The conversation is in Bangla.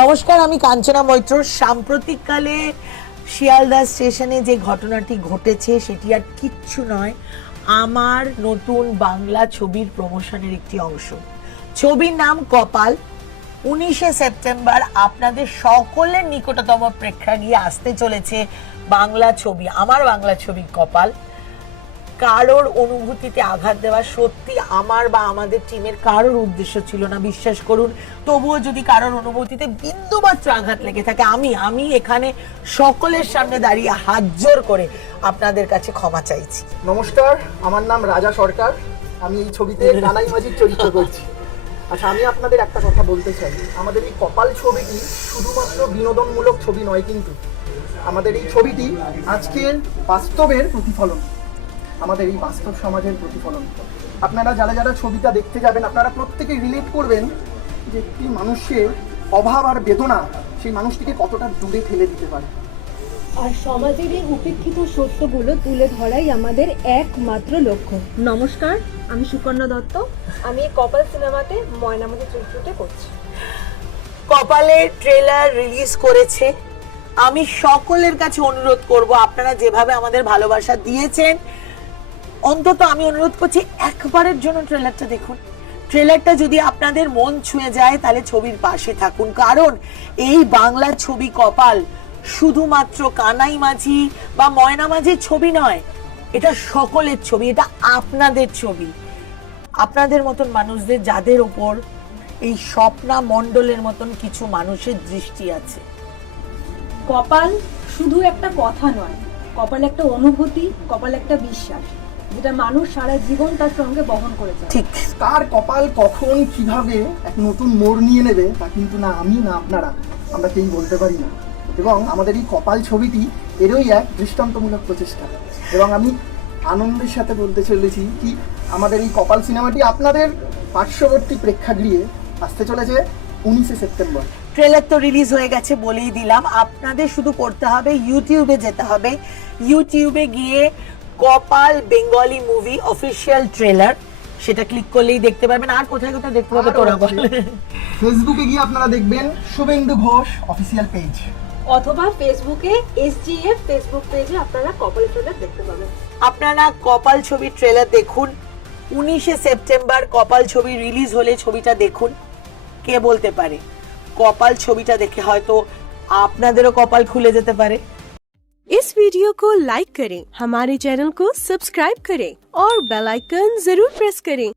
নমস্কার, আমি কাঞ্চনা মৈত্র। সাম্প্রতিককালে শিয়ালদা স্টেশনে যে ঘটনাটি ঘটেছে সেটি আর কিচ্ছু নয়, আমার নতুন বাংলা ছবির প্রমোশনের একটি অংশ। ছবির নাম কপাল। 19শে সেপ্টেম্বর আপনাদের সকলের নিকটতম প্রেক্ষাগৃহে আসতে চলেছে বাংলা ছবি, আমার বাংলা ছবি কপাল। কারোর অনুভূতিতে আঘাত দেওয়া সত্যি আমার বা আমাদের টিমের কারোর উদ্দেশ্য ছিল না, বিশ্বাস করুন। তবুও যদি কারোর অনুভূতিতে বিন্দুমাত্র আঘাত লেগে থাকে, আমি এখানে সকলের সামনে দাঁড়িয়ে হাত জোর করে আপনাদের কাছে ক্ষমা চাইছি। নমস্কার, আমার নাম রাজা সরকার। আমি এই ছবিতে কানাই মাঝির চরিত্র করছি। আচ্ছা, আমি আপনাদের একটা কথা বলতে চাই, আমাদের এই কপাল ছবিটি শুধুমাত্র বিনোদনমূলক ছবি নয়, কিন্তু আমাদের এই ছবিটি আজকের বাস্তবের প্রতিফলন, আমাদের এই বাস্তব সমাজের প্রতিফলন। আপনারা যারা যারা ছবিটা দেখতে যাবেন, আপনারা প্রত্যেকে রিলেট করবেন যে একটি মানুষের অভাব আর বেদনা সেই মানুষটিকে কতটা দূরে ফেলে দিতে পারে। আর সমাজের এই উপেক্ষিত সত্যগুলো তুলে ধরাই আমাদের একমাত্র লক্ষ্য। নমস্কার, আমি সুকন্যা দত্ত। আমি এই কপাল সিনেমাতে ময়নামতি চরিত্রটা করছি। কপালের ট্রেলার রিলিজ করেছে। আমি সকলের কাছে অনুরোধ করব, আপনারা যেভাবে আমাদের ভালোবাসা দিয়েছেন, অন্তত আমি অনুরোধ করছি একবারের জন্য ট্রেলারটা দেখুন। ট্রেলারটা যদি আপনাদের মন ছুঁয়ে যায় তাহলে ছবির পাশে থাকুন, কারণ এই বাংলা ছবি কপাল শুধুমাত্র কানাই মাঝি বা ময়না মাঝির ছবি নয়, এটা সকলের ছবি, এটা আপনাদের ছবি। আপনাদের মতন মানুষদের, যাদের ওপর এই স্বপ্না মণ্ডলের মতন কিছু মানুষের দৃষ্টি আছে। কপাল শুধু একটা কথা নয়, কপাল একটা অনুভূতি, কপাল একটা বিশ্বাস, যেটা মানুষ সারা জীবন তার সঙ্গে বহন করে যায়। ঠিক, কার কপাল কখন কিভাবে এক নতুন মোড় নিয়ে নেবে তা কিন্তু না আমি না আপনারা, আমরা কেউই বলতে পারি না। এবং আমাদের এই কপাল ছবিটি এরই এক দৃষ্টান্তমূলক প্রচেষ্টা। এবং আমি আনন্দের সাথে বলতে চলেছি কি, আমাদের এই কপাল সিনেমাটি আপনাদের পার্শ্ববর্তী প্রেক্ষাগৃহে আসতে চলেছে 19শে সেপ্টেম্বর। ট্রেলার তো রিলিজ হয়ে গেছে বলেই দিলাম। আপনাদের শুধু করতে হবে, ইউটিউবে যেতে হবে। ইউটিউবে গিয়ে কপাল বেঙ্গলি মুভি অফিসিয়াল ট্রেলার, সেটা ক্লিক করলেই দেখতে পারবেন। আর কোথায় কোথায় দেখতে পাবে তোরা বল? ফেসবুকে গিয়ে আপনারা দেখবেন শুভেন্দু ঘোষ অফিসিয়াল পেজ, অথবা ফেসবুকে SGF ফেসবুক পেজে আপনারা কপাল ট্রেলার দেখতে পাবেন। আপনারা কপাল ছবির ট্রেলার দেখুন। 19শে সেপ্টেম্বর কপাল ছবি রিলিজ হলে ছবিটা দেখুন। কে বলতে পারে, কপাল ছবিটা দেখে হয়তো আপনাদেরও কপাল খুলে যেতে পারে। इस वीडियो को लाइक करें, हमारे चैनल को सब्सक्राइब करें और बेल आइकन जरूर प्रेस करें